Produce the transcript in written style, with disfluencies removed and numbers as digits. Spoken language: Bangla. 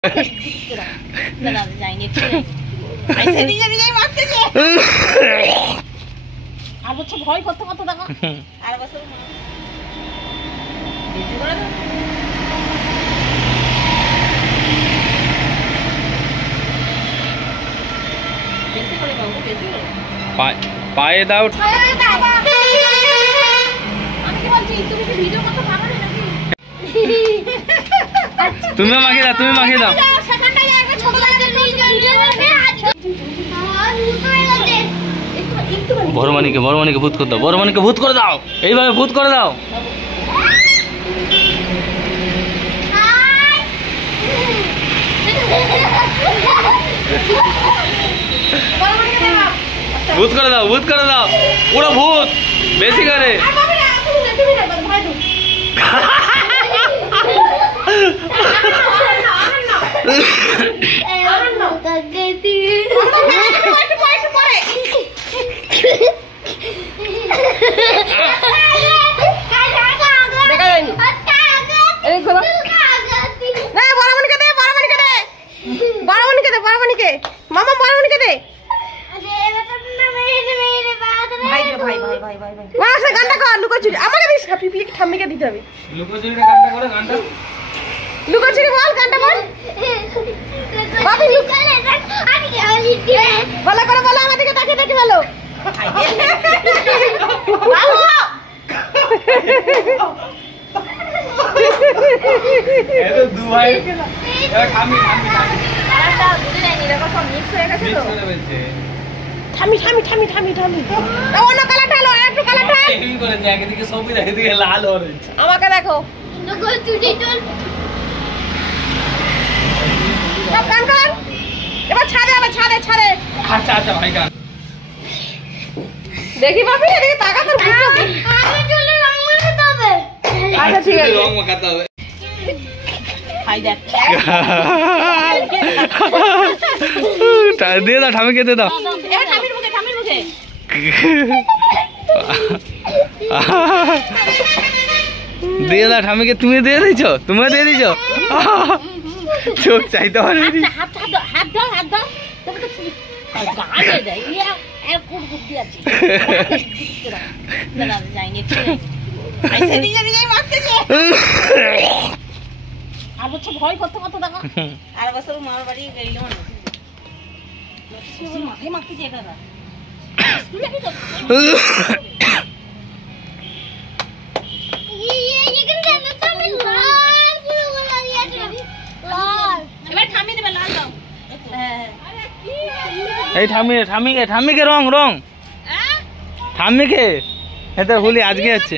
ভয় করতে কত দেখো আর বছর পায়ে দাও। তুমি মাখিয়ে দাও, তুমি মাখিয়ে দাও। বড়মানিকে ভূত করে দাও, বড়মানিকে ভূত করে দাও, এইভাবে ভূত করে দাও। ভূত করে দাও, ভূত করে দাও, পুরো ভূত বেশি করে। মামা বড়মানিকে দে। গানটা কর লুকোচুরি, আমাকে দিস না, পিপি ঠাম্মিকে দিতে হবে। লুকোচুরিটা গানটা করে, গানটা লুকোচুরি বল, গানটা বল। বাবি লুকালে ভালো করে বলো, আমাদেরকে তাকিয়ে দেখে বলো। এতো দু ভাই এবার থামি থামি থামি আরেকটা বুঝি নাই, এরকম সব মিক্স হয়ে গেছে তো। থামি থামি থামি থামি থামি অন্য কালার ঢালো, একটু কালার ঢাল। এই করে একদিকে সবুজ একদিকে লাল অরেঞ্জ। আমাকে দেখো লুকোচুরি চল। সব গান কর এবার, ছাড়ে আবার, ছাড়ে ছাড়ে। আচ্ছা আচ্ছা ভাই গান দেখি বাপি, এদিকে তাকা তোর বুঝতে হবে। আমি চলে রং মাখাতে হবে। আচ্ছা ঠিক আছে, রং মাখাতে হবে। হাই দেখ দিয়ে দাও, ঠামিকে দিয়ে দাও। এবার ঠামির মুখে, ঠামির মুখে। দিয়ে দাও ঠামিকে, তুমি দিয়ে দিছো, তুমি দিয়ে দিছো। চোখ চাইতে হবে। হাত দাও, হাত দাও, হাত দাও। তবে তো গানে দেয় ইয়া এর কোন বুদ্ধি আছে। না না যাইনি ঠিক আইসে দিয়ে দিয়ে মারতেছে। আর বছর ভয় করতে কত দেখো আর বছর মার বাড়ি গেল না মাথায় মারতেছে এটা না। এই ঠামিকে রং রং ঠামিকে হেতার হোলি আজকে আছে।